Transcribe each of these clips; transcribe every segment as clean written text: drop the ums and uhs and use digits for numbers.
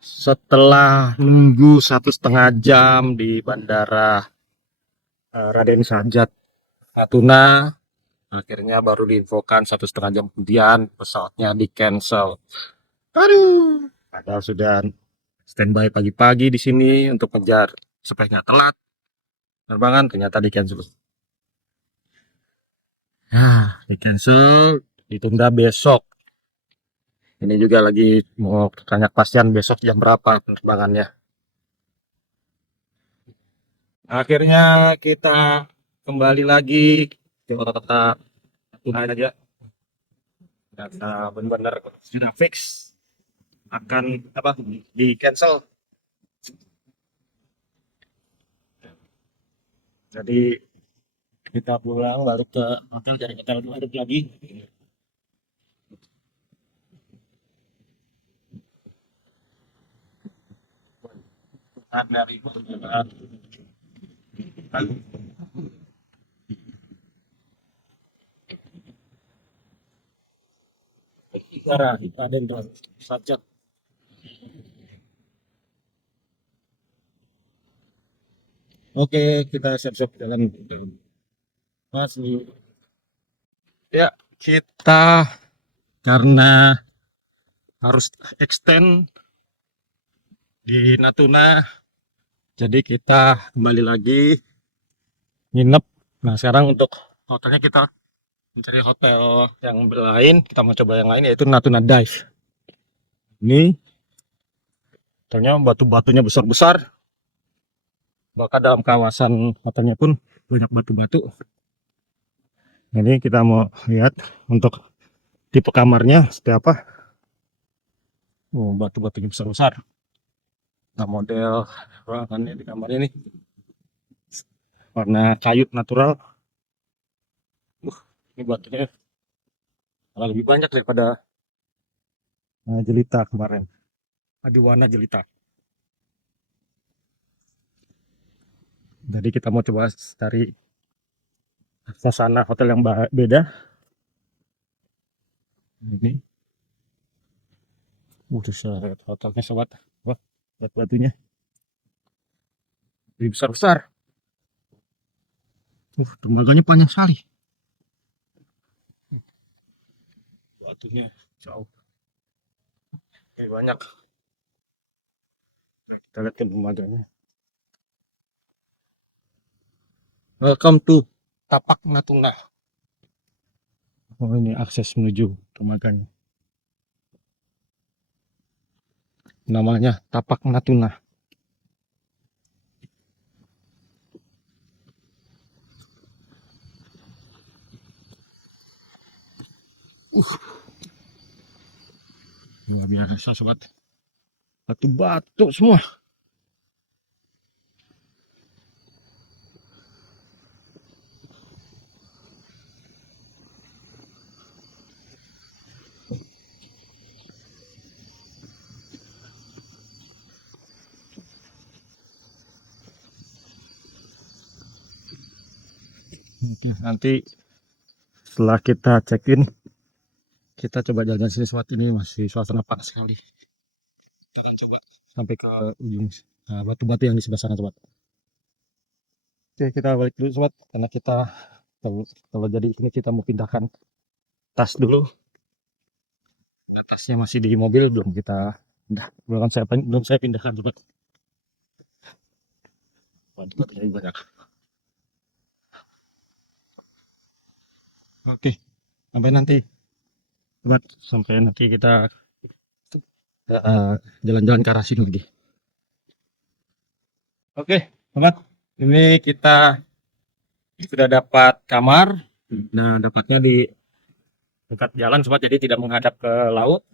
Setelah nunggu 1,5 jam di Bandara Raden Sajat Natuna, akhirnya baru diinfokan 1,5 jam kemudian pesawatnya di cancel. Aduh, padahal sudah standby pagi-pagi di sini untuk ngejar supaya nggak telat penerbangan, ternyata di cancel. Nah, di cancel, ditunda besok. Ini juga lagi mau tanya kepastian besok jam berapa penerbangannya. Akhirnya kita kembali lagi ke kota Natuna aja. Karena benar-benar sudah fix akan apa di cancel. Jadi kita pulang balik ke hotel, cari hotel adem lagi. Dari perjalanan Ikara, Raden Sajat. Oke, kita siap-siap jalan. Masih. Ya, kita karena harus extend di Natuna, jadi kita kembali lagi nginep. Nah, sekarang untuk hotelnya kita mencari hotel yang lain. Kita mau coba yang lain yaitu Natuna Dive. Ini hotelnya batu-batunya besar-besar. Bahkan dalam kawasan hotelnya pun banyak batu-batu. Ini kita mau lihat untuk tipe kamarnya seperti apa. Oh, batu-batunya besar-besar. Nah, model ruangannya di kamar ini warna kayu natural. Ini batunya lebih banyak daripada jelita kemarin. Warna jelita. Jadi kita mau coba cari suasana hotel yang beda. Ini. Lihat hotelnya sobat. Wah, lihat batunya. Lebih besar-besar. Tembaganya panjang sekali. Batunya jauh. Oke, banyak. Nah, kita lihat ke tembaganya. Welcome to Tapak Natuna. Oh, ini akses menuju tembaganya. Namanya Tapak Natuna. Nggak biasa sobat. Batu-batu semua. Nanti setelah kita check-in, kita coba jalan sini sobat. Ini masih suasana panas sekali. Kita akan coba sampai ke ujung batu-batu yang di sebelah sana sobat. Oke, kita balik dulu sobat, karena kita kalau jadi ini kita mau pindahkan tas dulu. Tasnya masih di mobil, belum saya pindahkan sobat. Batu-batunya banyak. Oke, sampai nanti sobat, sampai nanti kita jalan-jalan ke arah sini lagi. Oke sobat, ini kita sudah dapat kamar. Nah, dapatnya di dekat jalan sobat, jadi tidak menghadap ke laut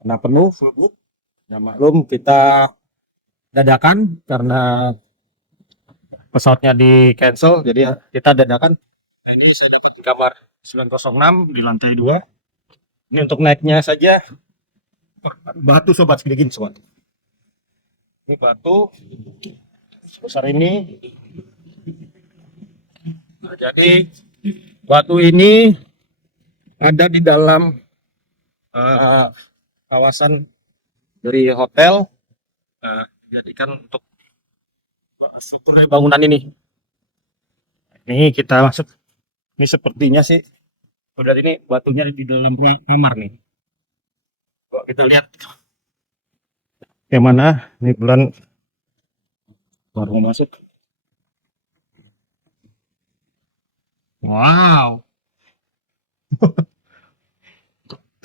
karena penuh full book. Ya maklum, kita dadakan karena pesawatnya di cancel, jadi kita dadakan. Ini saya dapat di kamar 906 di lantai 2. Ini untuk naiknya saja batu sobat, segini sobat. Ini batu sebesar ini. Nah, jadi batu ini ada di dalam kawasan dari hotel, dijadikan untuk struktur dari bangunan ini. Nih kita masuk. Ini sepertinya sih udah ini batunya di dalam ruang kamar nih. Coba kita lihat bagaimana ini bulan baru masuk. Wow,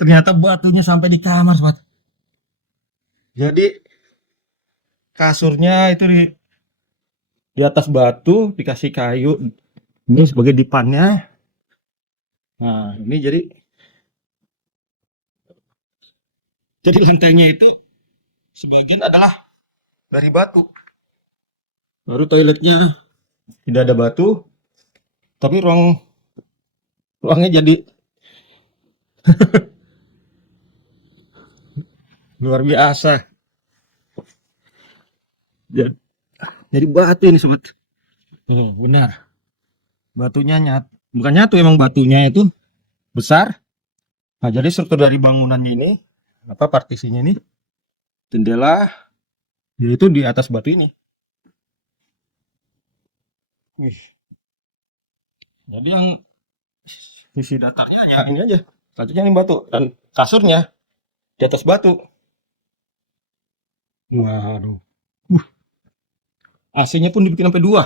ternyata batunya sampai di kamar, sobat. Jadi kasurnya itu di atas batu dikasih kayu ini sebagai dipannya. Nah, ini jadi lantainya itu sebagian adalah dari batu. Baru toiletnya tidak ada batu, tapi ruangnya jadi luar biasa. Ja- Jadi batu ini, sobat. Benar. Batunya bukan nyatu, emang batunya itu besar. Nah, jadi struktur dari bangunannya ini, apa partisinya ini, jendela, yaitu di atas batu ini. Wih. Jadi yang sisi datarnya ya ini aja, satunya ini batu dan kasurnya di atas batu. Waduh. AC-nya pun dibikin sampai dua.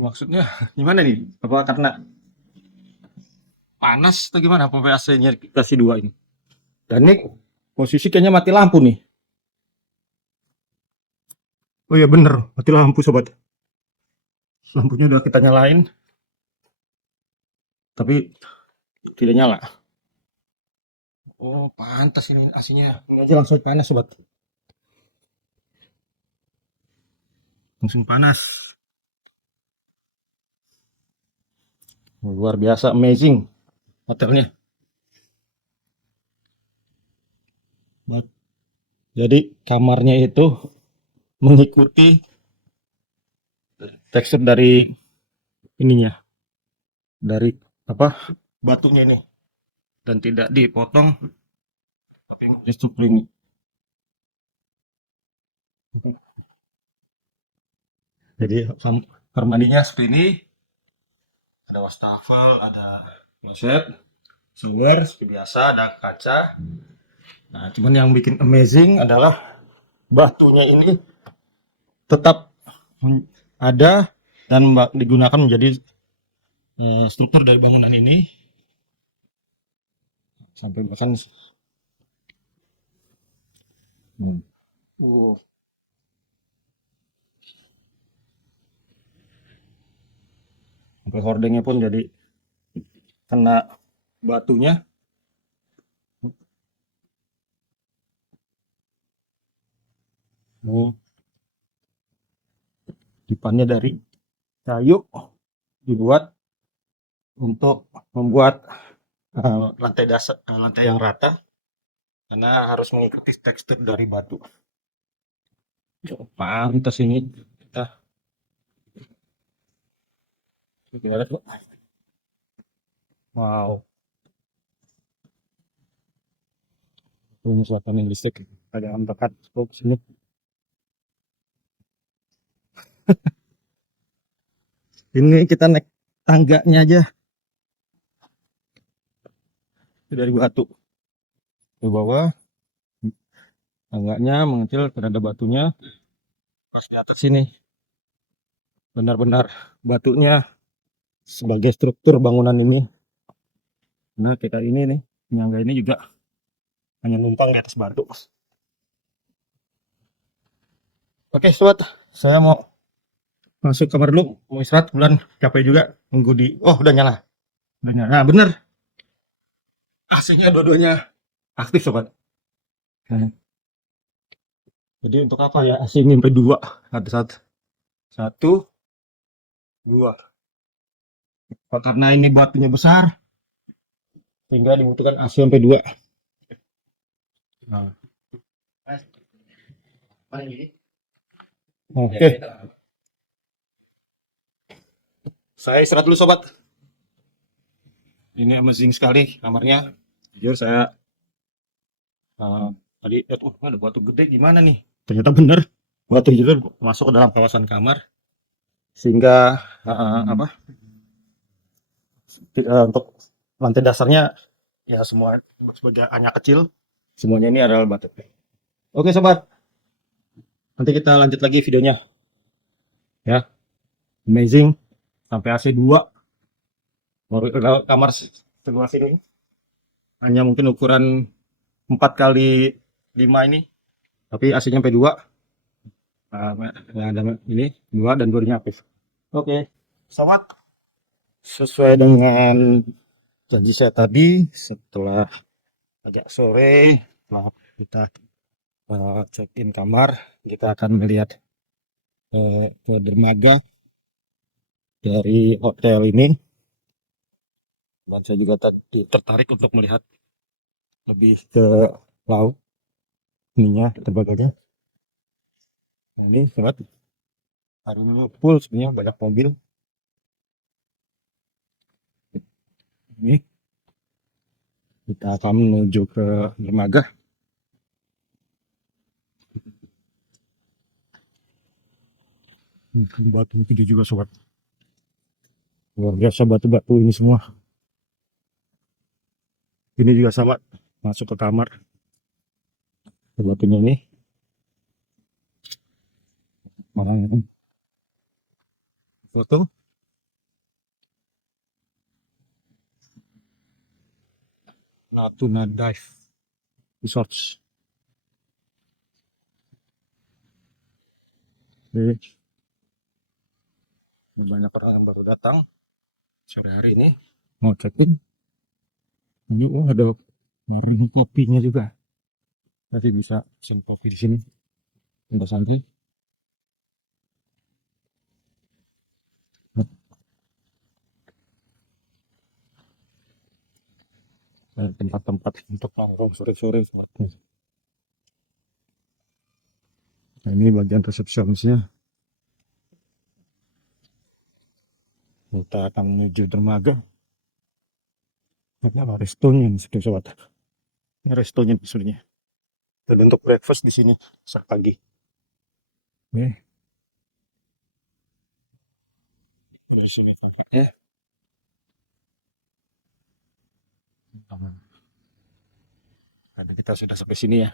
Maksudnya gimana nih? Apa karena panas atau gimana? Apa AC-nya dikasih dua ini? Dan ini posisi kayaknya mati lampu nih. Oh iya bener, mati lampu, sobat. Lampunya udah kita nyalain, tapi tidak nyala. Oh pantas ini AC-nya. Ini aja langsung panas, sobat. Langsung panas. Luar biasa, amazing hotelnya. Jadi kamarnya itu mengikuti tekstur dari ininya, dari apa batunya ini, dan tidak dipotong tapi distruktur ini. Jadi kamar mandinya seperti ini, ada wastafel, ada kloset, shower seperti biasa, ada kaca. Nah, cuman yang bikin amazing adalah batunya ini tetap ada dan digunakan menjadi struktur dari bangunan ini sampai bahkan hmm. Sampai hordengnya pun jadi kena batunya. Oh, dipannya dari kayu dibuat untuk membuat lantai dasar, lantai yang rata, karena harus mengikuti tekstur dari batu. Pantas ini kita lihat, wow, ini suasana listrik ada yang dekat ke sini. Ini kita naik tangganya aja dari batu ke bawah, tangganya mengecil terhadap batunya pas di atas sini. Benar-benar batunya sebagai struktur bangunan ini. Nah, kita ini nih, penyangga ini juga hanya numpang di atas batu. Oke, sobat, saya mau masuk kamar dulu, mau istirahat, bulan capek juga nunggu di. Oh, udah nyala. Udah nyala. Nah, bener. AC-nya dua-duanya aktif, sobat. Nah, jadi untuk apa ya AC ini sampai dua? Ada satu, dua. Karena ini batunya besar, sehingga dibutuhkan AC sampai dua. Nah, oke. Saya istirahat dulu, sobat. Ini amazing sekali kamarnya. Jujur saya Eh, tadi ada batu gede gimana nih? Ternyata bener batu itu masuk ke dalam kawasan kamar sehingga apa untuk lantai dasarnya ya semua sebagai hanya kecil semuanya ini adalah batu. Oke sobat, nanti kita lanjut lagi videonya ya. Amazing sampai AC 2 baru kamar seluas ini hanya mungkin ukuran 4 kali 5 ini tapi AC-nya sampai 2. Ada ini 2 dan durinya aktif. Oke sobat, sesuai dengan janji saya tadi setelah agak sore kita check in kamar, kita akan melihat ke dermaga dari hotel ini, dan saya juga tadi tertarik untuk melihat lebih ke laut ininya terbaganya. Ini sobat hari full sebenarnya banyak mobil. Ini kita akan menuju ke dermaga. Batu gede juga sobat, luar biasa batu-batu ini semua. Ini juga sama masuk ke kamar batunya ini. Foto Natuna Dive Resorts. Oke. Banyak orang yang baru datang sore hari ini mau check-in. Ada warung kopinya juga, nanti bisa pesen kopi di sini untuk santai. Tempat-tempat untuk nongkrong sore-sore. Nah, ini bagian resepsionisnya. Kita akan menuju dermaga. Ini ada restonya nih, sobat. Ini restonya sebenarnya. Dan untuk breakfast di sini saat pagi. Oke. Ini di sini tempatnya. Karena kita sudah sampai sini ya.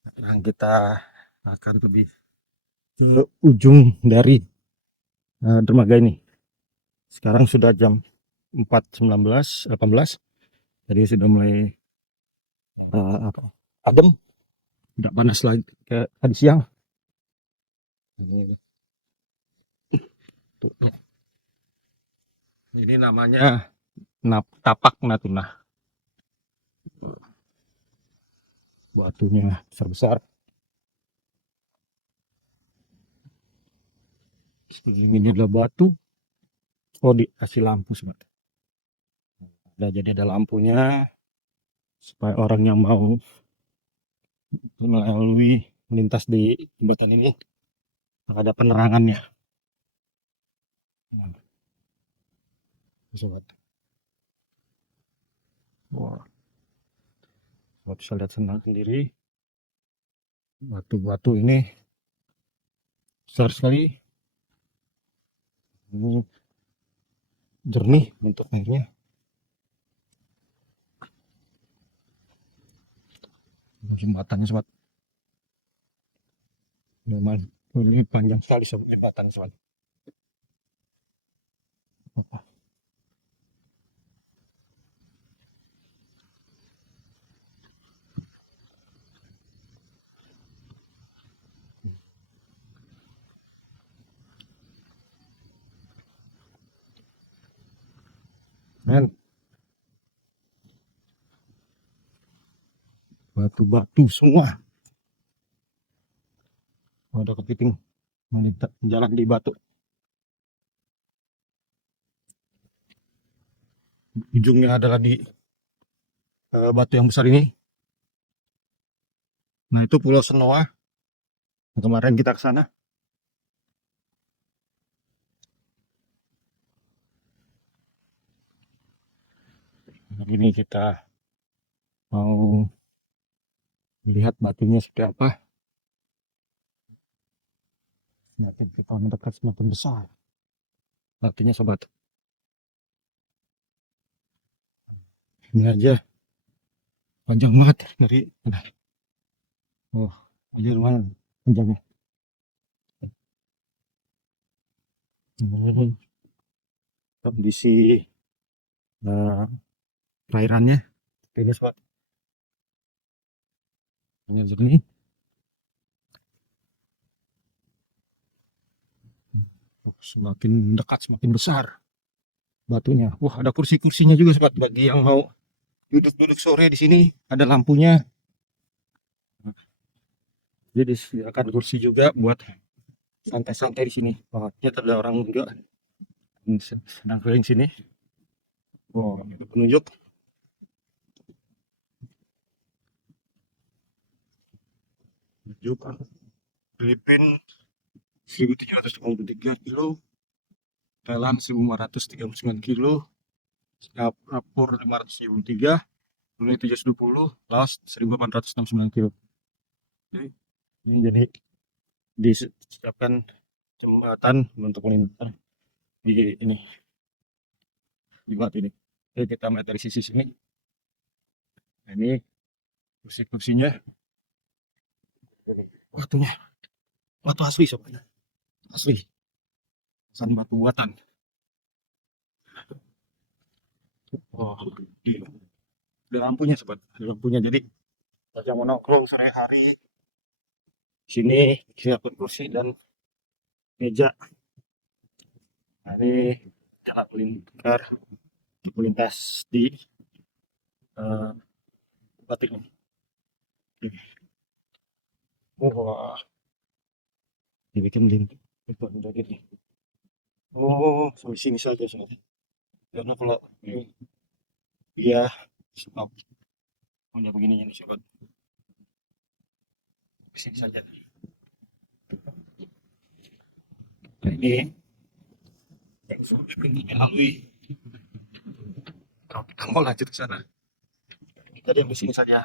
Sekarang kita akan lebih ke ujung dari dermaga ini. Sekarang sudah jam 4.19, 18. Jadi sudah mulai adem, tidak panas lagi kayak tadi siang. Ini namanya tapak Natuna. Batunya besar-besar. Ini adalah batu. Oh, dikasih lampu sebentar. Nah, jadi ada lampunya supaya orang yang mau melalui melintas di jembatan ini ada penerangannya. Nah, sobat. Wah, sobat bisa lihat sendiri. Batu-batu ini besar sekali. Ini jernih untuk airnya. Jembatannya sobat. Memang ini panjang sekali sobat jembatan sobat. Men, batu-batu semua. Ada kepiting jalan di batu. Ujungnya adalah di batu yang besar ini. Nah, itu Pulau Senoa. Kemarin kita ke sana. Hari ini kita mau lihat batunya seperti apa. Semakin kita mendekat semakin besar batunya sobat. Ini aja panjang banget dari oh aja lumayan panjangnya. Ini kondisi perairannya ini sobat, ini jernih. Semakin dekat semakin besar batunya. Wah, ada kursi-kursinya juga sobat bagi yang mau duduk-duduk sore di sini, ada lampunya. Jadi disediakan kursi juga buat santai-santai di sini. Oh, ternyata ada orang juga sedang keliling sini. Oh, itu penunjuk. Penunjuk Filipina 1723 kilo, Thailand 1439 kilo, Singapura 573, Brunei 720, Laos 1869 kilo. Ini jadi disiapkan jembatan untuk melintasi di ini di batu ini. Jadi kita melihat dari sisi sini. Nah, ini kursi-kursinya, batunya batu asli sobat, asli, bukan batu buatan. Oh, gila. Ada lampunya sobat, ada lampunya. Jadi kita mau nongkrong sore hari sini, siapkan kursi dan meja. Nah, ini jalan melingkar melintas di uh, batik ini. Wah, dibikin melingkar itu udah gini. Oh, sampai sini saja sobat. Karena kalau dia sebab punya begini ini sobat, sini saja. Nah, ini yang sulit ini dilalui. Kalau kita mau lanjut ke sana, kita diam di sini saja.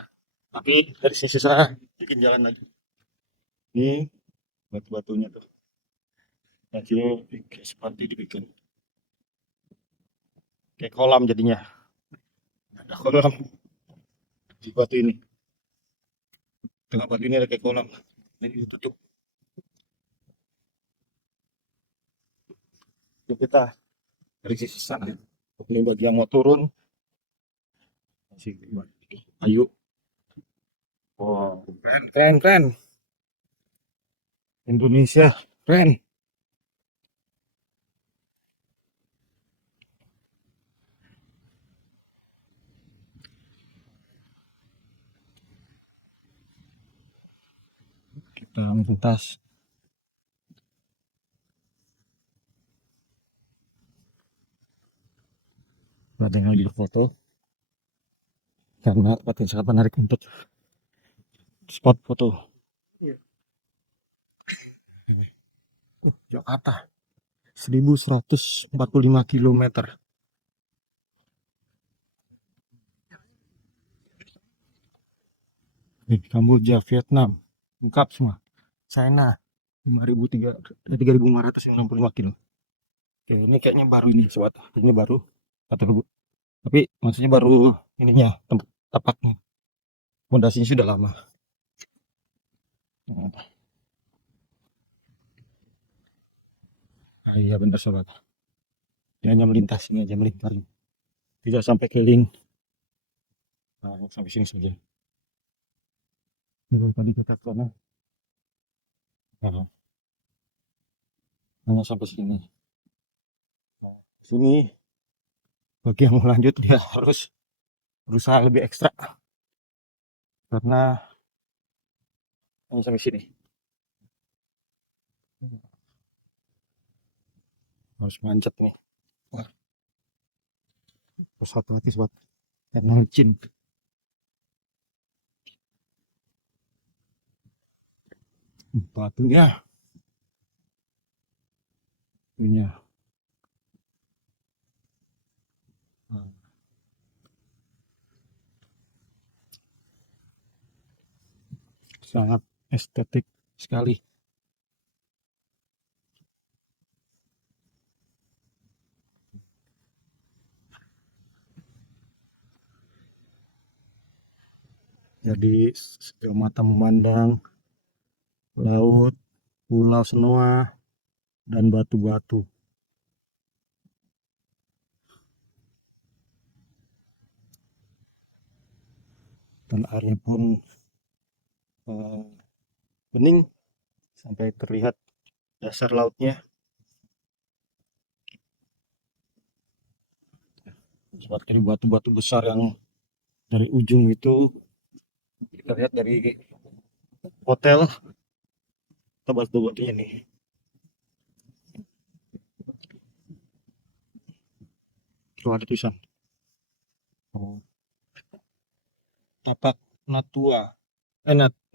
Tapi dari sisi sana bikin jalan lagi. Ini batu-batunya tuh. Nanti seperti dibikin kayak kolam jadinya. Ada kolam di batu ini. Tengah batu ini ada kayak kolam. Ini ditutup. Jadi kita dari sisi sana. Ini bagi yang mau turun. Ayo. Wow, keren, keren, keren. Indonesia, keren. Kita melintas. Ada yang lagi berfoto. Karena tempat yang sangat menarik untuk spot foto. Jakarta 1145 km. Kamboja, Vietnam, lengkap semua. China 3565 kilo. Oke, ini kayaknya baru ini sobat. Ini baru atau tapi maksudnya baru ininya tempat tepatnya. Fondasinya sudah lama. Ah, iya benar sobat. Dia hanya melintas ini aja melintas. Tidak sampai keliling. Nah, sampai sini saja. Ini tadi kita ke sana. Nah, hanya sampai sini. Nah, sini bagi yang mau lanjut dia harus berusaha lebih ekstra karena hanya sampai sini. Harus manjat nih. Wah, harus hati-hati sobat. Karena licin. Batunya punya. sangat estetik sekali. Jadi sejauh mata memandang laut, pulau semua, dan batu-batu. Dan airnya pun bening sampai terlihat dasar lautnya. Seperti batu-batu besar yang dari ujung itu kita lihat dari hotel. Kita batu-batunya nih. Itu ada tulisan. Tapak Natua.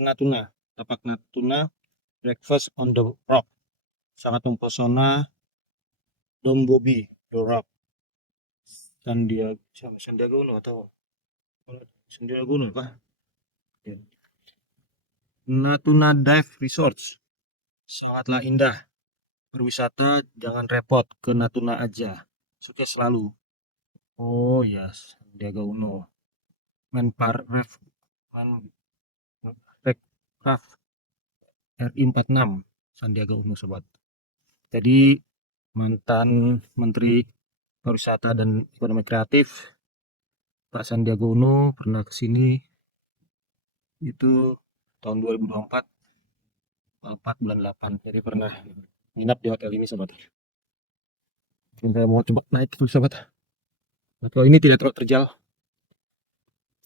Natuna. Tapak Natuna. Breakfast on the Rock. Sangat mempesona. Dom Bobby. The Rock. Sandiaga Uno atau Sandiaga Uno kah? Natuna Dive Resorts. Sangatlah indah. Berwisata jangan repot, ke Natuna aja. Sukses selalu. Oh yes, Sandiaga Uno. Menparekraf RI 46 Sandiaga Uno sobat. Jadi mantan Menteri Pariwisata dan Ekonomi Kreatif Pak Sandiaga Uno pernah ke sini itu tahun 2024 bulan 8. Jadi pernah nginap di hotel ini sobat. Mungkin saya mau coba naik dulu sobat. Atau ini tidak terlalu terjal.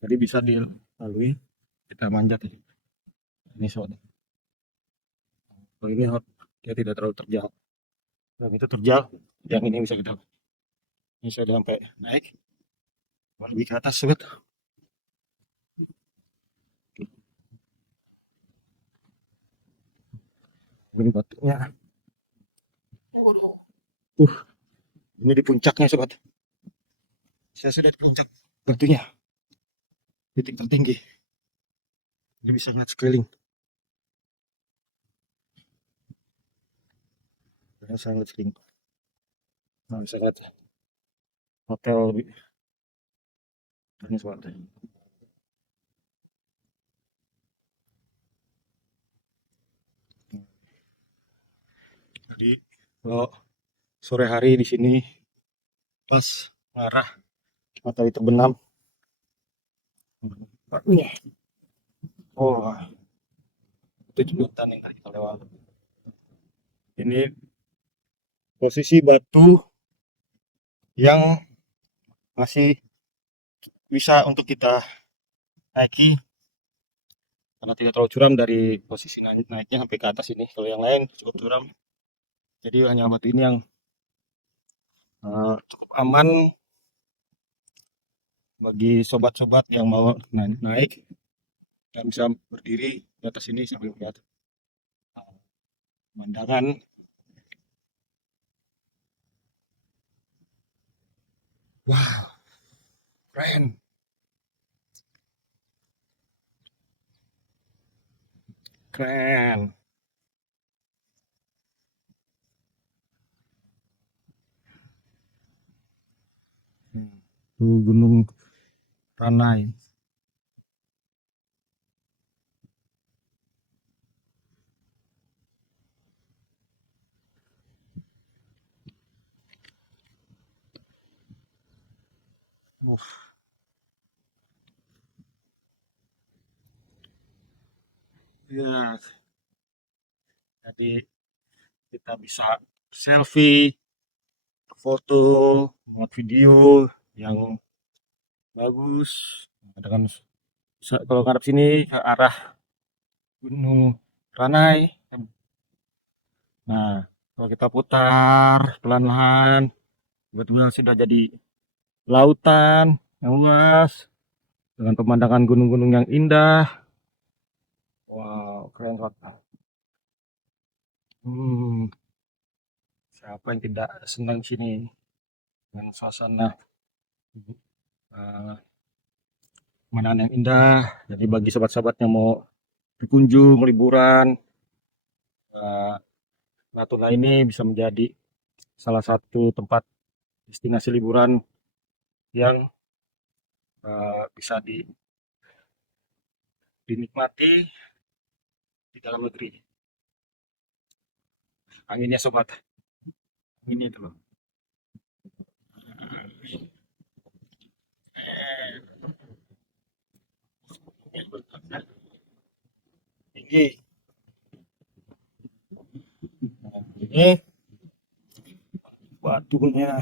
Jadi bisa dilalui. Kita manjat ini sobat. Kalau ini dia tidak terlalu terjal. Yang itu terjal, yang ini bisa kita. Ini saya udah sampai naik. Lebih ke atas sobat. Ini batunya. Ini di puncaknya sobat. Saya sudah di puncak batunya. Titik tertinggi. Ini bisa ngeliat sekeliling. Saya ngeliat sekeliling. Nah, bisa lihat hotel ini sobat. Jadi kalau sore hari di sini pas ngarah matahari terbenam. Oh, itu jembatan yang kita lewat. Ini posisi batu yang masih bisa untuk kita naiki karena tidak terlalu curam dari posisi naiknya sampai ke atas ini. Kalau yang lain cukup curam. Jadi hanya batu ini yang cukup aman bagi sobat-sobat yang mau naik dan bisa berdiri di atas ini sambil melihat pemandangan. Wow, keren. Keren. Tuh Gunung Ranai. Ya, jadi kita bisa selfie, foto, buat video yang bagus. Dengan kalau ngadep sini ke arah Gunung Ranai. Nah, kalau kita putar pelan-pelan, betul-betul sudah jadi lautan yang luas dengan pemandangan gunung-gunung yang indah. Wow, keren banget. Siapa yang tidak senang sini dengan suasana pemandangan yang indah. Jadi bagi sobat-sobat yang mau berkunjung liburan. Natuna ini bisa menjadi salah satu tempat destinasi liburan yang bisa dinikmati di dalam negeri. Anginnya sobat, ini itu loh. Tinggi. Ini batunya.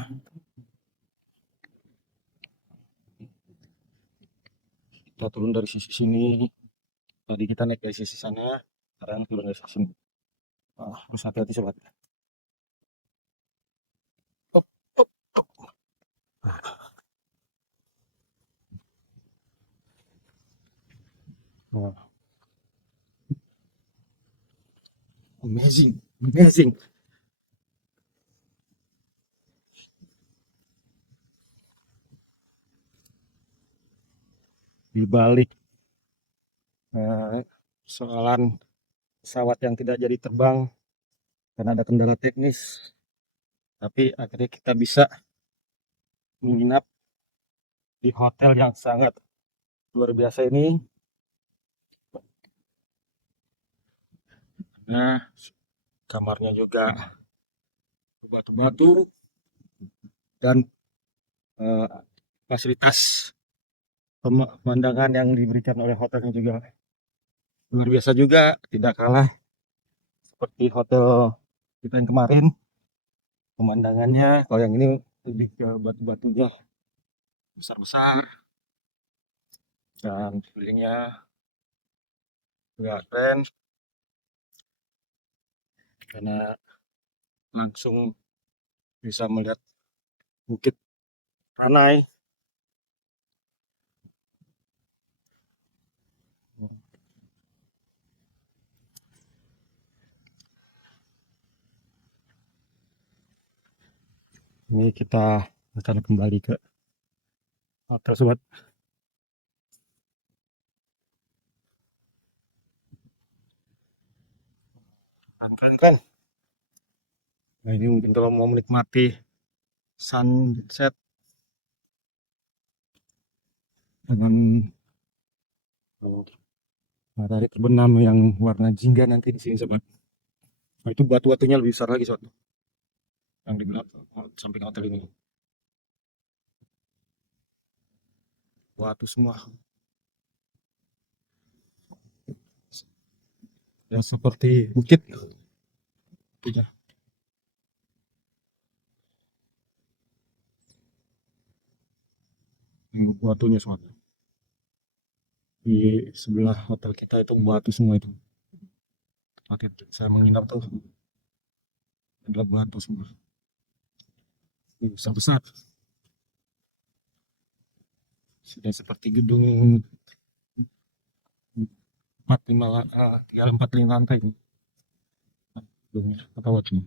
Kita turun dari sisi sini. Tadi kita naik dari sisi sana, sekarang turun dari sisi sini. Harus hati-hati sobat. Op, op, op. Amazing, amazing. Di balik soalan pesawat yang tidak jadi terbang karena ada kendala teknis, tapi akhirnya kita bisa menginap di hotel yang sangat luar biasa ini. Nah, kamarnya juga batu-batu dan fasilitas pemandangan yang diberikan oleh hotelnya juga luar biasa juga, tidak kalah seperti hotel kita yang kemarin. Pemandangannya kalau yang ini lebih ke batu-batunya besar-besar dan feelingnya juga keren karena langsung bisa melihat Bukit Ranai. Ini kita akan kembali ke hotel sobat. Keren. Nah ini mungkin kalau mau menikmati sunset dengan matahari terbenam yang warna jingga nanti di sini sobat. Nah itu batu-batunya lebih besar lagi sobat. Yang di belakang samping hotel ini. Batu semua. Ya seperti bukit. Tidak. Batunya sobat. Di sebelah hotel kita itu batu semua itu. Tempat itu saya menginap tuh adalah batu semua. Besar-besar. Sudah seperti gedung 3-4 lantai itu. Gedungnya atau apa?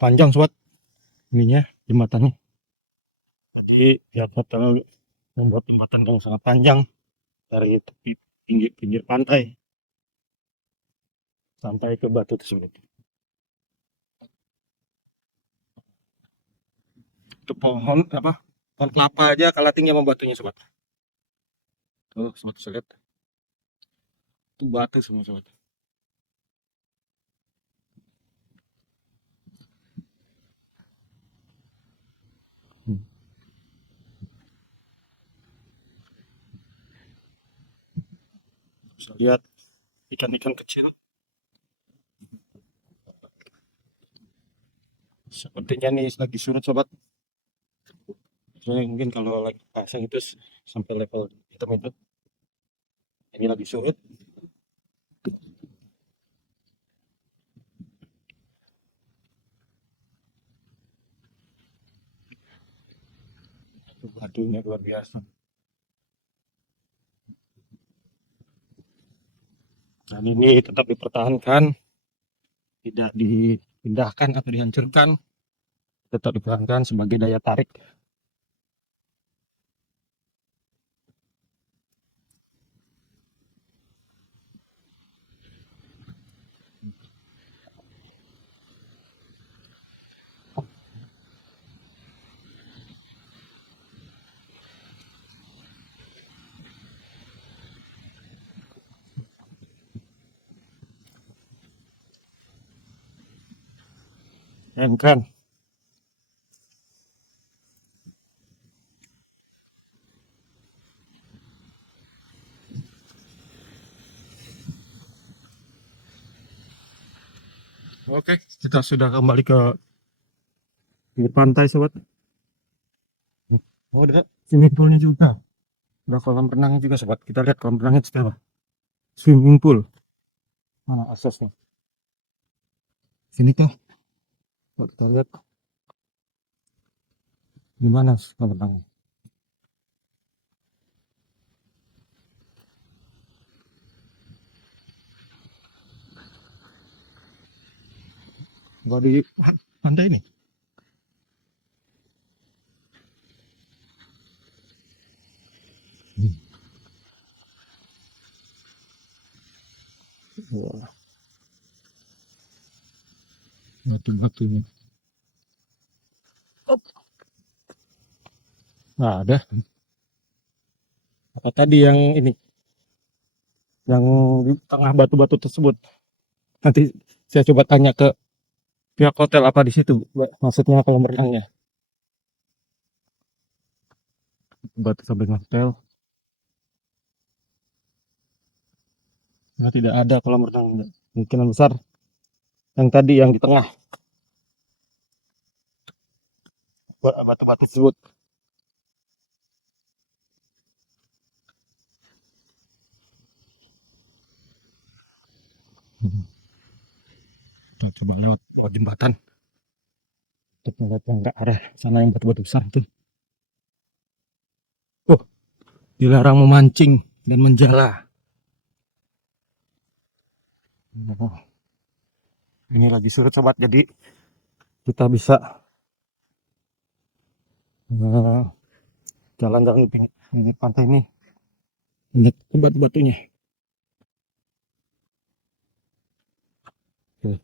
Panjang sobat ininya jembatannya. Jadi pihak hotel membuat jembatan yang sangat panjang dari tepi pinggir pantai sampai ke batu tersebut. Itu pohon apa? Pohon kelapa aja kalah tinggi sama batunya sobat. Tuh sobat bisa lihat. Itu batu semua sobat. Bisa lihat ikan-ikan kecil. Sepertinya nih lagi surut sobat. Soalnya mungkin kalau lagi pasang itu sampai level hitam itu. Ini lagi surut. Itu batunya luar biasa. Dan ini tetap dipertahankan, tidak dipindahkan atau dihancurkan. tetap diperankan sebagai daya tarik. Keren. Oke, kita sudah kembali ke pinggir pantai, sobat. Oh, ada swimming poolnya juga. Ada kolam renangnya juga, sobat. Kita lihat kolam renangnya seperti apa. Swimming pool. Mana aksesnya? Sini kah? Coba kita lihat gimana kolam renangnya. Coba di pantai ini. Wah, batu-batunya. Nah, ada. Apa tadi yang ini? Yang di tengah batu-batu tersebut. Nanti saya coba tanya ke pihak hotel apa di situ, maksudnya kolam renangnya. Batu samping hotel. Nah, tidak ada kolam renang. Kemungkinan besar yang tadi yang di tengah batu-batu tersebut. Kita coba lewat jembatan untuk melihat yang ke arah sana yang batu-batu besar itu. Oh, dilarang memancing dan menjala. Oh, ini lagi surut, sobat, jadi kita bisa jalan-jalan di pinggir pantai ini, lihat ke batu-batunya. Oke.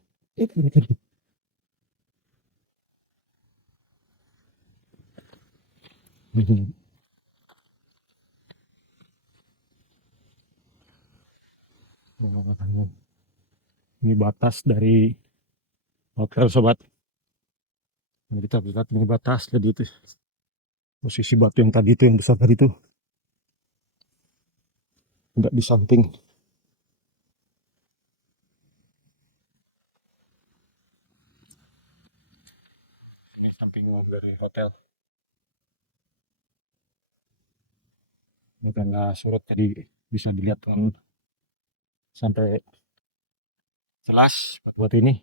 Ini batas dari hotel, sobat. Ini kita lihat ini batas, jadi itu posisi batu yang tadi itu yang besar tadi itu nggak di samping. Ini samping dari hotel. Ini karena surut tadi bisa dilihat kan sampai jelas batu-batu ini.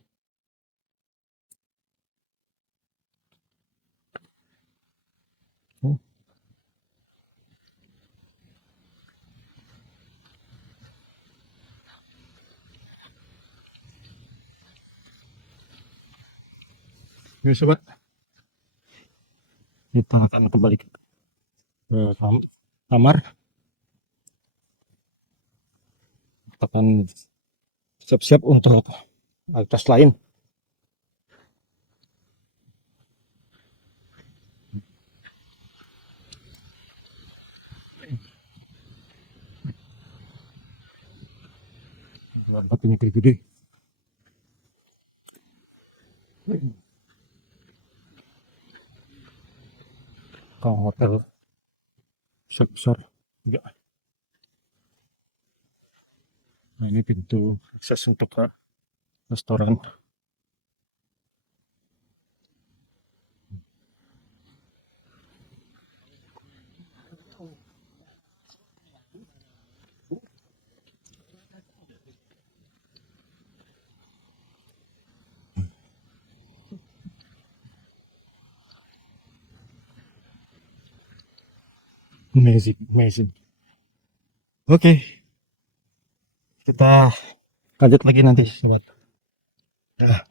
Ini, sobat, kita akan kembali ke kamar. Kita akan siap-siap untuk aktivitas lain. Batunya gede-gede. Ke hotel besar juga. Nah, ini pintu akses untuk ke restoran. Amazing. Oke, kita lanjut lagi nanti, sobat. Ya.